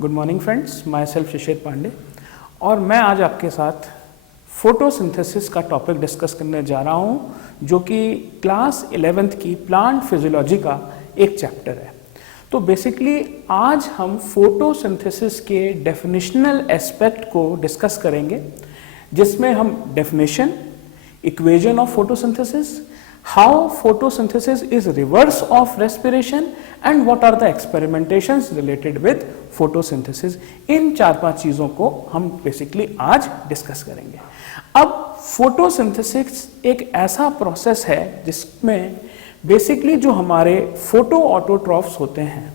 Good morning friends, myself Shishir Pandey और मैं आज आपके साथ फोटोसिंथेसिस का टॉपिक डिस्कस करने जा रहा हूँ जो कि क्लास 11th की प्लांट फिजियोलॉजी का एक चैप्टर है। तो बेसिकली आज हम फोटोसिंथेसिस के डेफिनेशनल एस्पेक्ट को डिस्कस करेंगे, जिसमें हम definition, equation of photosynthesis, how photosynthesis is reverse of respiration and what are the experimentations related with photosynthesis। इन 4-5 चीज़ों को हम बेसिकली आज डिस्कस करेंगे। अब फोटोसिंथेसिस एक ऐसा प्रोसेस है जिसमें बेसिकली जो हमारे फोटो ऑटोट्रॉफ्स होते हैं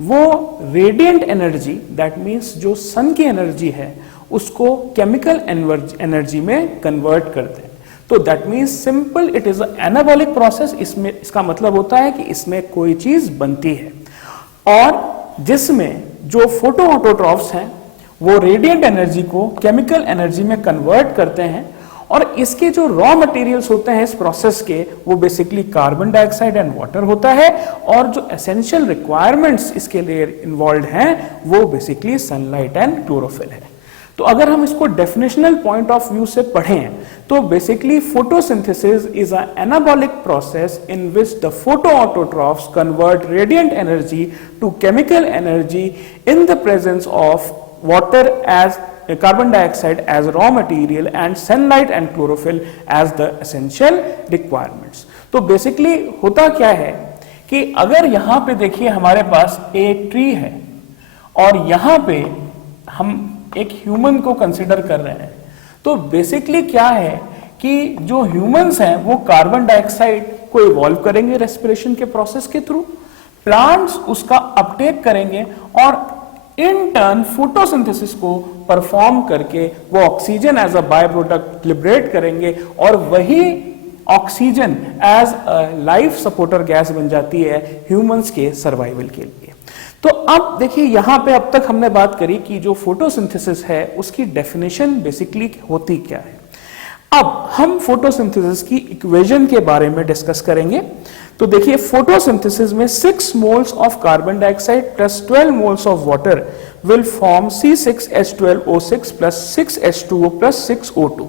वो रेडिएंट एनर्जी, दैट मीन्स जो सन की एनर्जी है उसको केमिकल एनर्जी में कन्वर्ट करते हैं। तो that means simple it is anabolic process. इसमें इसका मतलब होता है कि इसमें कोई चीज बनती है और जिसमें जो फोटो ऑटोट्रॉफ्स हैं वो रेडिएंट एनर्जी को केमिकल एनर्जी में कन्वर्ट करते हैं और इसके जो रॉ मटेरियल्स होते हैं इस प्रोसेस के वो basically carbon dioxide and water होता है और जो एसेंशियल रिक्वायरमेंट्स इसके लिए इन्वॉल्व हैं वो बेसिकली सनलाइट एंड क्लोरोफिल है। तो अगर हम इसको डेफिनेशनल पॉइंट ऑफ व्यू से पढ़ें तो basically photosynthesis is a anabolic process in which the photoautotrophs convert radiant energy to chemical energy in the presence of water as carbon dioxide as raw material and sunlight and chlorophyll as the essential requirements। तो basically होता क्या है कि अगर यहां पे देखिए हमारे पास एक ट्री है और यहां पे हम एक ह्यूमन को कंसिडर कर रहे हैं, तो बेसिकली क्या है कि जो ह्यूमंस हैं वो कार्बन डाइऑक्साइड को इवॉल्व करेंगे रेस्पिरेशन के प्रोसेस के थ्रू, प्लांट्स उसका अपटेक करेंगे और इन टर्न फोटोसिंथेसिस को परफॉर्म करके वो oxygen as a byproduct liberate करेंगे और वही oxygen as a life supporter gas बन जाती है ह्यूमंस के सर्वाइवल के लिए। तो अब देखिए यहां पे अब तक हमने बात करी कि जो फोटोसिंथेसिस है उसकी डेफिनेशन बेसिकली होती क्या है। अब हम फोटोसिंथेसिस की इक्वेशन के बारे में डिस्कस करेंगे। तो देखिए फोटोसिंथेसिस में 6 moles of carbon dioxide plus 12 moles of water will form C6H12O6 plus 6H2O plus 6O2।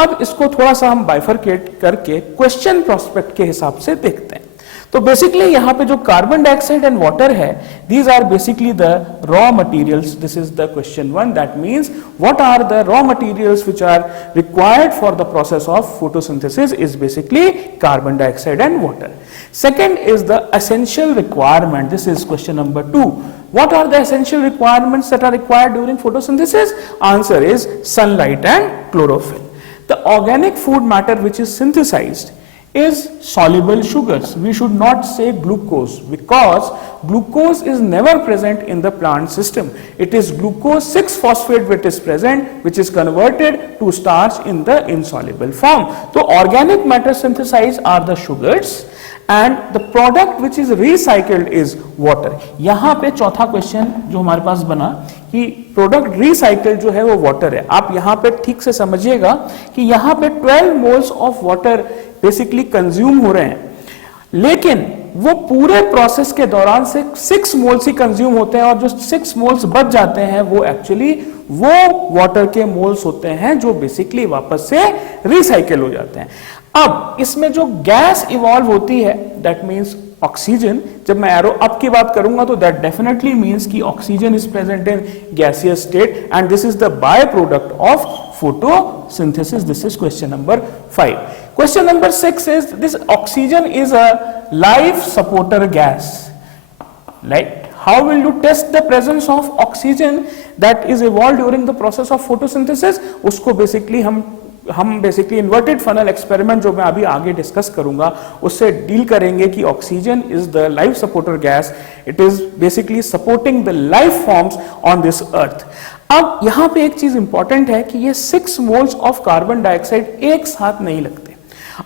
अब इसको थोड़ा सा हम बाइफरकेट करके क्वेश्चन प्रोस्पेक्ट के हिसाब से देखते हैं। तो बेसिकली यहां पे जो कार्बन डाइऑक्साइड एंड वाटर है, these are basically the raw materials। This is the question 1, that means what are the raw materials which are required for the process of photosynthesis is basically carbon dioxide and water। Second is the essential requirement। This is question number 2, what are the essential requirements that are required during photosynthesis? Answer is sunlight and chlorophyll। The organic food matter which is synthesized is soluble sugars। We should not say glucose because glucose is never present in the plant system। It is glucose 6-phosphate which is present, which is converted to starch in the insoluble form। So organic matter synthesized are the sugars and the product which is recycled is water। यहां पे चौथा question जो हमारे पास बना कि product recycle जो है वो वाटर है। आप यहां पे ठीक से समझिएगा कि यहां पे 12 moles of water basically consume हो रहे हैं, लेकिन वो पूरे प्रोसेस के दौरान से 6 मोल्स ही कंज्यूम होते हैं और जो 6 मोल्स बच जाते हैं वो एक्चुअली वो वाटर के मोल्स होते हैं जो बेसिकली वापस से रिसाइकल हो जाते हैं। अब इसमें जो गैस इवॉल्व होती है दैट मीन्स ऑक्सीजन। जब मैं एरो अप की बात करूंगा तो दैट डेफिनेटली मीन्स कि oxygen is present in gaseous state and this is the by product of photosynthesis। This is question number 5। Question number 6 is this oxygen is a life supporter gas। Like how will you test the presence of oxygen that is evolved during the process of photosynthesis? उसको basically हम basically inverted funnel experiment जो मैं अभी आगे discuss करूंगा उससे deal करेंगे कि oxygen is the life supporter gas. It is basically supporting the life forms on this earth. अब यहां पे एक चीज इंपॉर्टेंट है कि ये 6 मोल्स ऑफ कार्बन डाइऑक्साइड एक साथ नहीं लगते।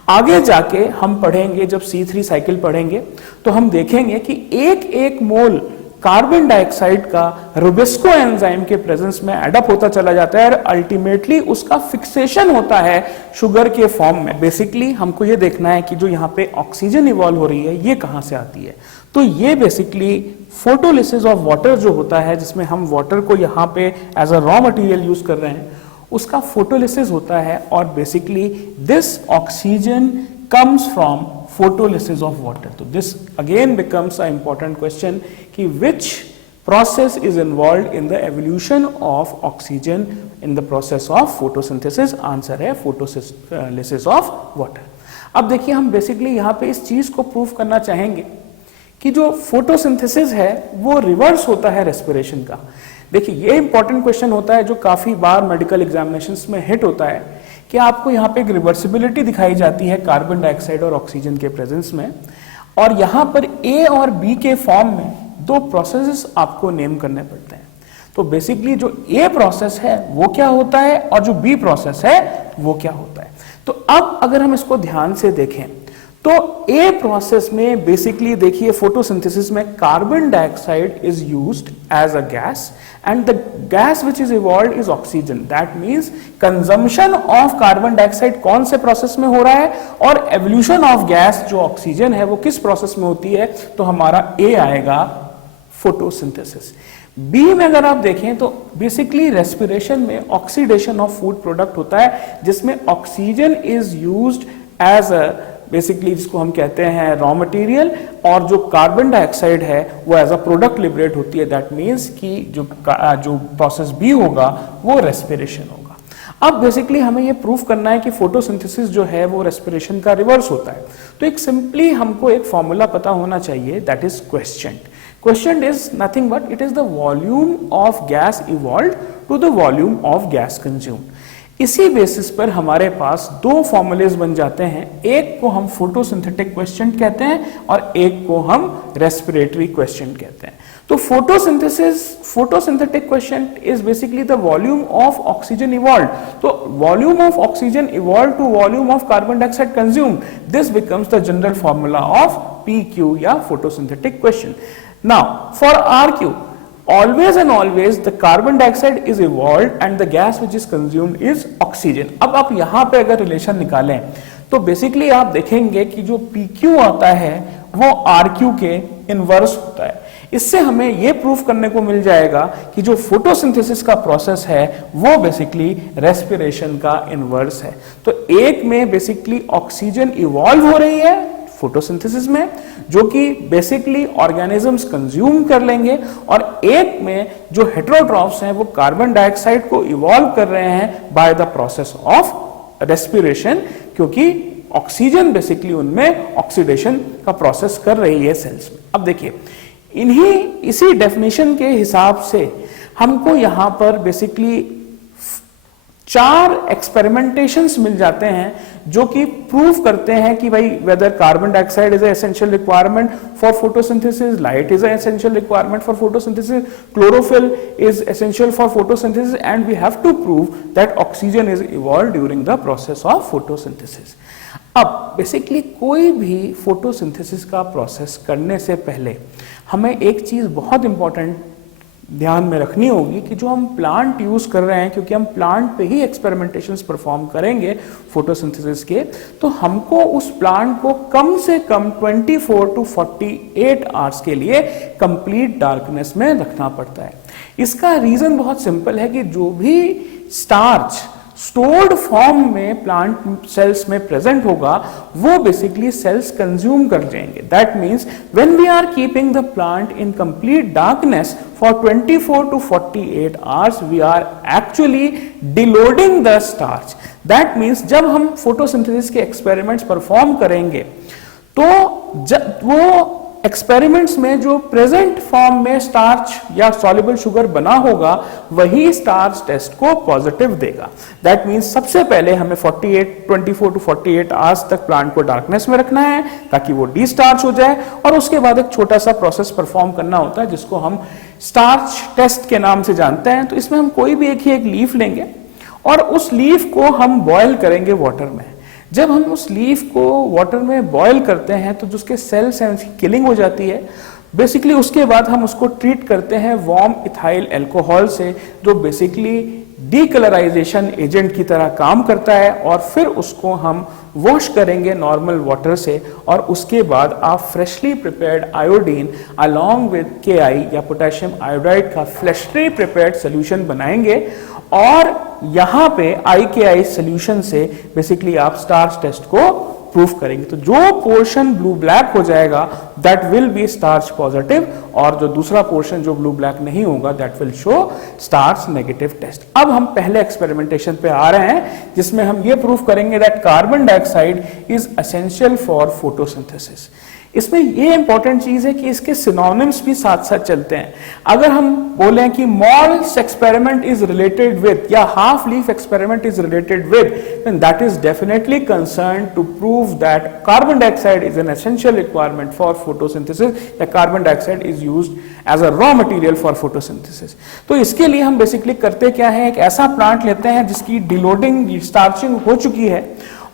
आगे जाके हम पढ़ेंगे, जब C3 साइकिल पढ़ेंगे तो हम देखेंगे कि एक मोल कार्बन डाइऑक्साइड का रुबिस्को एंजाइम के प्रेजेंस में एडअप होता चला जाता है और अल्टीमेटली उसका फिक्सेशन होता है शुगर के फॉर्म में। बेसिकली हमको ये देखना है कि जो यहाँ पे ऑक्सीजन इवॉल्व हो रही है ये कहाँ से आती है। तो ये बेसिकली फोटोलिसिस ऑफ वाटर जो होता है, जिसमें हम वाटर को यहाँ पे as a raw material use कर रहे हैं, उसका फोटोलिसिस होता है। और basically this oxygen comes from photolysis of water. So this again becomes an important question कि which process is involved in the evolution of oxygen in the process of photosynthesis? Answer है photolysis of water. अब देखिए हम basically यहाँ पे इस चीज को प्रूव करना चाहेंगे कि जो फोटोसिंथेसिस है वो रिवर्स होता है रेस्पिरेशन का। देखिए ये इंपॉर्टेंट क्वेश्चन होता है जो काफी बार मेडिकल एग्जामिनेशंस में हिट होता है कि आपको यहाँ पे एक रिवर्सिबिलिटी दिखाई जाती है कार्बन डाइऑक्साइड और ऑक्सीजन के प्रेजेंस में, और यहाँ पर ए और बी के फॉर्म में दो प्रोसेसेस आपको नेम करने पड़ते हैं। तो बेसिकली जो ए प्रोसेस है वो क्या होता है और जो बी प्रोसेस है वो क्या होता है। तो अब अगर हम इसको ध्यान से देखें तो ए प्रोसेस में बेसिकली देखिए फोटोसिंथेसिस में carbon dioxide is used as a gas and the gas which is evolved is oxygen. That means consumption of carbon dioxide कौन से प्रोसेस में हो रहा है और evolution of gas जो ऑक्सीजन है वो किस प्रोसेस में होती है। तो हमारा A आएगा फोटोसिंथेसिस। बी में अगर आप देखें तो बेसिकली रेस्पिरेशन में ऑक्सीडेशन ऑफ फूड प्रोडक्ट होता है जिसमें oxygen is used as a basically जिसको हम कहते हैं रॉ मटेरियल, और जो कार्बन डाइऑक्साइड है वो एज अ प्रोडक्ट लिबरेट होती है। दैट मीन्स कि जो प्रोसेस बी होगा वो रेस्पिरेशन होगा। अब बेसिकली हमें ये प्रूव करना है कि फोटोसिंथेसिस जो है वो रेस्पिरेशन का रिवर्स होता है। तो एक सिंपली हमको एक फॉर्मूला पता होना चाहिए, that is quotient. Quotient is nothing but it is the volume of gas evolved to the volume of gas consumed. इसी बेसिस पर हमारे पास दो फॉर्मूलेज बन जाते हैं, एक को हम फोटोसिंथेटिक क्वेश्चंट कहते हैं और एक को हम रेस्पिरेटरी क्वेश्चंट कहते हैं। तो photosynthetic quotient is basically the volume of oxygen evolved. तो volume of oxygen evolved to volume of carbon dioxide consumed, this becomes the general formula of PQ या photosynthetic quotient. Now for RQ, always and always the carbon dioxide is evolved and the gas which is consumed is oxygen। अब आप यहां पे अगर relation निकालें तो basically आप देखेंगे कि जो PQ आता है वो RQ के इनवर्स होता है। इससे हमें ये प्रूफ करने को मिल जाएगा कि जो फोटोसिंथेसिस का प्रोसेस है वो बेसिकली रेस्पिरेशन का इनवर्स है। तो एक में बेसिकली ऑक्सीजन इवॉल्व हो रही है फोटोसिंथेसिस में जो कि बेसिकली ऑर्गेनिजम्स कंज्यूम कर लेंगे, और एक में जो हेटेरोट्रॉफ्स हैं वो कार्बन डाइऑक्साइड को इवॉल्व कर रहे हैं by the process of respiration, क्योंकि ऑक्सीजन बेसिकली उनमें ऑक्सीडेशन का प्रोसेस कर रही है सेल्स में। अब देखिए इसी डेफिनेशन के हिसाब से हमको यहां पर बेसिकली 4 एक्सपेरिमेंटेशंस मिल जाते हैं जो कि प्रूव करते हैं कि भाई whether carbon dioxide is essential requirement for photosynthesis, light is essential requirement for photosynthesis, chlorophyll is essential for photosynthesis, and we have to prove that oxygen is evolved during the process of photosynthesis. अब basically कोई भी photosynthesis का process करने से पहले हमें एक चीज बहुत इंपॉर्टेंट ध्यान में रखनी होगी कि जो हम प्लांट यूज कर रहे हैं, क्योंकि हम प्लांट पे ही एक्सपेरिमेंटेशंस परफॉर्म करेंगे फोटोसिंथेसिस के, तो हमको उस प्लांट को कम से कम 24 to 48 आवर्स के लिए कंप्लीट डार्कनेस में रखना पड़ता है। इसका रीजन बहुत सिंपल है कि जो भी स्टार्च स्टोर्ड फॉर्म में प्लांट सेल्स में प्रेजेंट होगा वो बेसिकली सेल्स कंज्यूम कर जाएंगे। That means when we are keeping the plant in complete darkness for 24 to 48 hours we are actually deloading the starch. That means जब हम photosynthesis के experiments perform करेंगे तो वो एक्सपेरिमेंट्स में जो प्रेजेंट फॉर्म में स्टार्च या सॉल्युबल शुगर बना होगा वही स्टार्च टेस्ट को पॉजिटिव देगा। दैट मीन्स सबसे पहले हमें 24 to 48 आवर्स तक प्लांट को डार्कनेस में रखना है ताकि वो डी-स्टार्च हो जाए, और उसके बाद एक छोटा सा प्रोसेस परफॉर्म करना होता है जिसको हम स्टार्च टेस्ट के नाम से जानते हैं। तो इसमें हम कोई भी एक लीफ लेंगे और उस लीफ को हम बॉयल करेंगे वाटर में। जब हम उस लीफ को वाटर में बॉयल करते हैं तो जो उसके सेल्स हैं उसकी किलिंग हो जाती है। बेसिकली उसके बाद हम उसको ट्रीट करते हैं वार्म इथाइल अल्कोहल से, जो बेसिकली डीकलराइजेशन एजेंट की तरह काम करता है, और फिर उसको हम वॉश करेंगे नॉर्मल वाटर से, और उसके बाद आप freshly prepared iodine along with KI या पोटेशियम आयोडाइड का फ्रेशली प्रिपेयर्ड सोल्यूशन बनाएंगे, और यहाँ पे IKI सोल्यूशन से बेसिकली आप स्टार्च टेस्ट को प्रूफ करेंगे। तो जो पोर्शन ब्लू ब्लैक हो जाएगा that will be starch positive, और जो दूसरा पोर्शन जो ब्लू ब्लैक नहीं होगा that will show starch negative test. अब हम पहले एक्सपेरिमेंटेशन पे आ रहे हैं, जिसमें हम ये प्रूफ करेंगे that carbon dioxide is essential for photosynthesis. इसमें ये इंपॉर्टेंट चीज है कि इसके सिनोनिम्स भी साथ साथ चलते हैं। अगर हम बोलें कि Moll's experiment is related with या half leaf experiment is related with, then that is definitely concern to prove that carbon dioxide is an essential requirement for photosynthesis, या carbon dioxide is used as a raw material for photosynthesis. तो इसके लिए हम basically करते क्या है, एक ऐसा प्लांट लेते हैं जिसकी डिलोडिंग स्टार्चिंग हो चुकी है,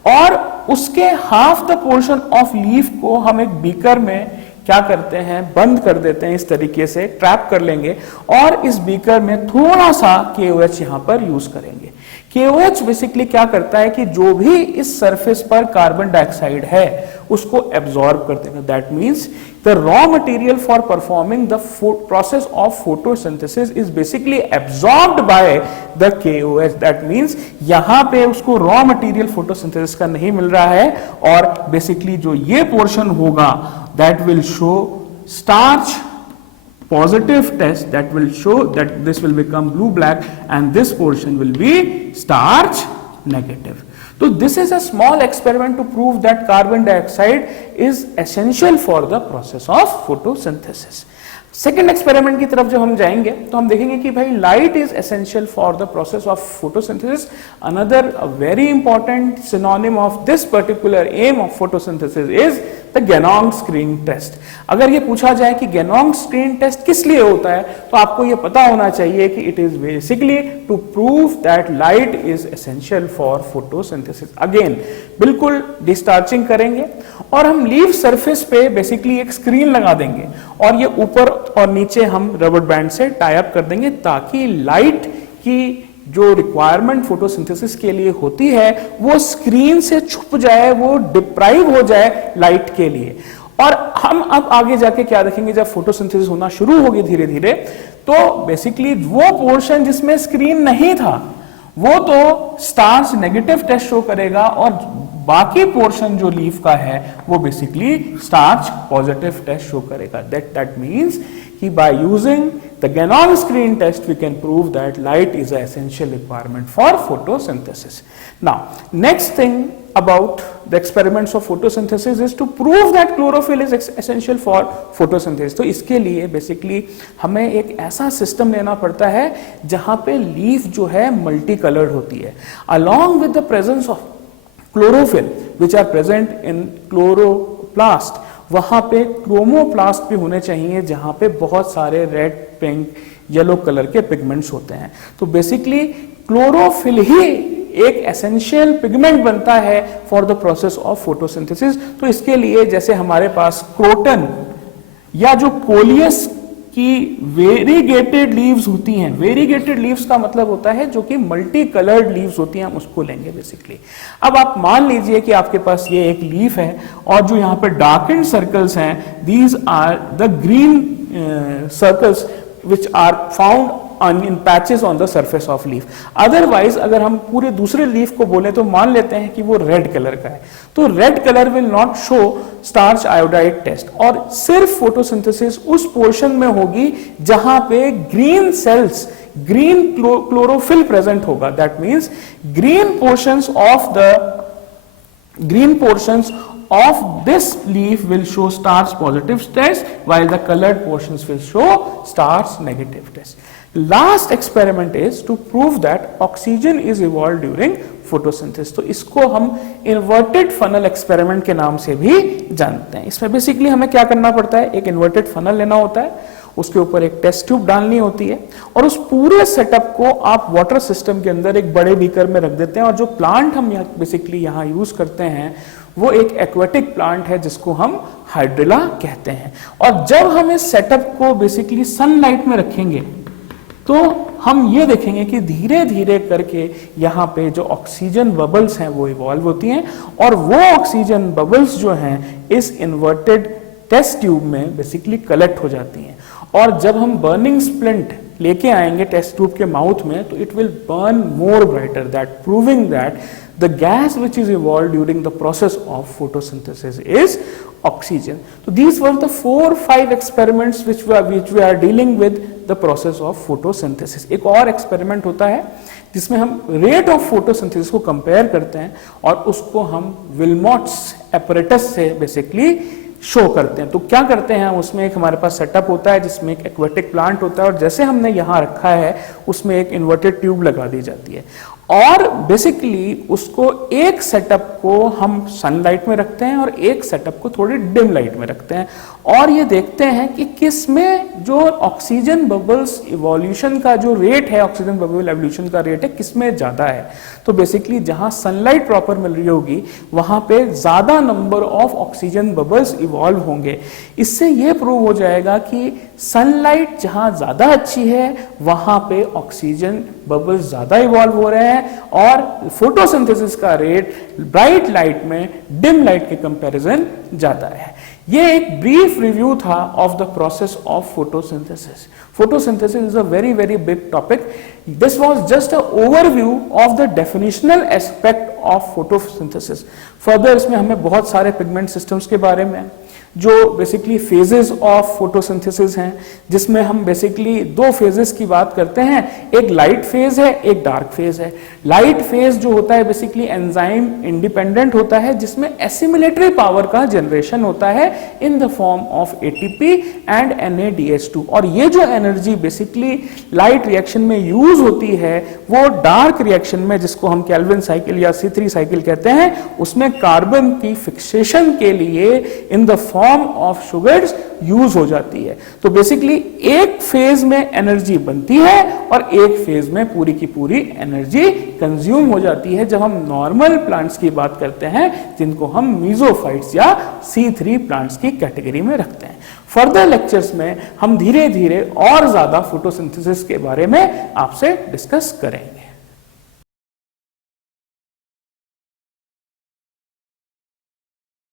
और उसके half the portion of leaf को हम एक बीकर में क्या करते हैं, बंद कर देते हैं, इस तरीके से ट्रैप कर लेंगे, और इस बीकर में थोड़ा सा KOH यहां पर यूज करेंगे। KOH बेसिकली क्या करता है कि जो भी इस सरफेस पर कार्बन डाइऑक्साइड है उसको एब्जॉर्ब कर देगा। That means the raw material for performing the process of photosynthesis is basically absorbed by the KOH। That means यहां पे उसको रॉ मटेरियल फोटोसिंथेसिस का नहीं मिल रहा है, और बेसिकली जो ये पोर्शन होगा that will show starch positive test, that will show that this will become blue black and this portion will be starch negative. So this is a small experiment to prove that carbon dioxide is essential for the process of photosynthesis. Second experiment की तरफ जब हम जाएंगे तो हम देखेंगे कि भाई light is essential for the process of photosynthesis. Another very important synonym of this particular aim of photosynthesis is the Ganong screen test. अगर ये पूछा जाए कि गेनोंग स्क्रीन टेस्ट किस लिए होता है, तो आपको ये पता होना चाहिए कि it is basically to prove that light is essential for photosynthesis. Again बिल्कुल डिस्टार्चिंग करेंगे, और हम लीफ सरफेस पे बेसिकली एक स्क्रीन लगा देंगे, और ये ऊपर और नीचे हम रबर बैंड से टाई अप कर देंगे, ताकि लाइट की जो रिक्वायरमेंट फोटोसिंथेसिस के लिए होती है वो स्क्रीन से छुप जाए, वो डिप्राइव हो जाए लाइट के लिए। और हम अब आगे जाके क्या देखेंगे, जब फोटोसिंथेसिस होना शुरू होगी धीरे धीरे, तो बेसिकली वो पोर्शन जिसमें स्क्रीन नहीं था वो तो स्टार्च नेगेटिव टेस्ट शो करेगा, और बाकी पोर्शन जो लीफ का है वो basically starch positive test show करेगा। दैट मींस कि by using the Ganong screen test we can prove that light is an essential requirement for photosynthesis. Now, next thing about the experiments of photosynthesis is to prove that chlorophyll is essential for photosynthesis. तो इसके लिए basically हमें एक ऐसा system लेना पड़ता है जहां पे लीफ जो है मल्टी कलर्ड होती है, along with the presence of chlorophyll which are present in chloroplast। वहां पे क्रोमोप्लास्ट भी होने चाहिए जहां पे बहुत सारे रेड, पिंक, येलो कलर के पिगमेंट्स होते हैं। तो बेसिकली क्लोरोफिल ही एक एसेंशियल पिगमेंट बनता है for the process of photosynthesis. तो इसके लिए जैसे हमारे पास क्रोटन या जो कोलियस की वेरीगेटेड लीव्स होती हैं, वेरीगेटेड लीव्स का मतलब होता है जो कि मल्टी कलर्ड लीव्स होती हैं, हम उसको लेंगे बेसिकली। अब आप मान लीजिए कि आपके पास ये एक लीफ है, और जो यहाँ पे डार्केंड सर्कल्स हैं, these are the green circles which are found in patches on the surface of leaf. Otherwise अगर हम पूरे दूसरे लीफ को बोले तो मान लेते हैं कि वो रेड कलर का है, तो red colour will not show starch iodide test, और सिर्फ फोटोसिंथेसिस उस पोर्शन में होगी जहां पे green cells, green chlorophyll present होगा। That means green portions of this leaf will show starch positive test, while the colored portions will show starch negative test. Last experiment is to prove that oxygen is evolved during photosynthesis. तो इसको हम inverted funnel experiment के नाम से भी जानते हैं। इसमें बेसिकली हमें क्या करना पड़ता है, एक inverted funnel लेना होता है, उसके ऊपर एक टेस्ट ट्यूब डालनी होती है, और उस पूरे सेटअप को आप वाटर सिस्टम के अंदर एक बड़े बीकर में रख देते हैं, और जो प्लांट हम बेसिकली यहाँ यूज करते हैं वो एक एक्वेटिक प्लांट है जिसको हम हाइड्रिला कहते हैं। और जब हम इस सेटअप को बेसिकली सनलाइट में रखेंगे तो हम ये देखेंगे कि धीरे धीरे करके यहाँ पे जो ऑक्सीजन बबल्स हैं वो इवॉल्व होती हैं और वो ऑक्सीजन बबल्स जो हैं इस इन्वर्टेड टेस्ट ट्यूब में बेसिकली कलेक्ट हो जाती हैं। और जब हम बर्निंग स्प्लिंट लेके आएंगे टेस्ट ट्यूब के माउथ में तो it will burn more brighter, that proving that the gas which is evolved during the process of photosynthesis is oxygen. So these were the 4-5 experiments which we are dealing with the process of photosynthesis. एक और experiment होता है जिसमें हम rate of photosynthesis को compare करते हैं और उसको हम विल्मॉट्स एपरेटस से बेसिकली शो करते हैं। तो क्या करते हैं हम, उसमें एक हमारे पास सेटअप होता है जिसमें एक एक्वेटिक प्लांट होता है और जैसे हमने यहाँ रखा है उसमें एक इन्वर्टेड ट्यूब लगा दी जाती है और बेसिकली उसको एक सेटअप को हम सनलाइट में रखते हैं और एक सेटअप को थोड़ी डिम लाइट में रखते हैं और ये देखते हैं कि किसमें जो ऑक्सीजन बबल्स इवोल्यूशन का जो रेट है, ऑक्सीजन बबल एवोल्यूशन का रेट है, किसमें ज्यादा है। तो बेसिकली जहां सनलाइट प्रॉपर मिल रही होगी वहां पे ज्यादा number of oxygen bubbles evolve होंगे। इससे ये प्रूव हो जाएगा कि सनलाइट जहां ज्यादा अच्छी है वहां पे ऑक्सीजन बबल्स ज्यादा इवॉल्व हो रहे हैं और फोटोसिंथेसिस का रेट ब्राइट लाइट में डिम लाइट के कंपैरिजन ज्यादा है। ये एक ब्रीफ रिव्यू था of the process of photosynthesis. Photosynthesis is a very very big topic. This was just a overview of the definitional aspect of photosynthesis. Further इसमें हमें बहुत सारे पिगमेंट सिस्टम्स के बारे में, जो बेसिकली फेजेस ऑफ फोटोसिंथेसिस हैं, जिसमें हम बेसिकली दो फेजेस की बात करते हैं, एक लाइट फेज है, एक डार्क फेज है। लाइट फेज जो होता है बेसिकली एंजाइम इंडिपेंडेंट होता है जिसमें एसिमिलेटरी पावर का जनरेशन होता है in the form of ATP and NADH2 और ये जो एनर्जी बेसिकली लाइट रिएक्शन में यूज होती है वो डार्क रिएक्शन में, जिसको हम केल्विन साइकिल या C3 साइकिल कहते हैं, उसमें कार्बन की फिक्सेशन के लिए in the form of sugars use हो जाती है। तो बेसिकली एक फेज में एनर्जी बनती है और एक फेज में पूरी की पूरी एनर्जी कंज्यूम हो जाती है जब हम नॉर्मल प्लांट्स की बात करते हैं जिनको हम मीजोफाइट्स या C3 प्लांट्स की कैटेगरी में रखते हैं। फर्दर लेक्चर्स में हम धीरे धीरे और ज्यादा फोटोसिंथेसिस के बारे में आपसे डिस्कस करेंगे।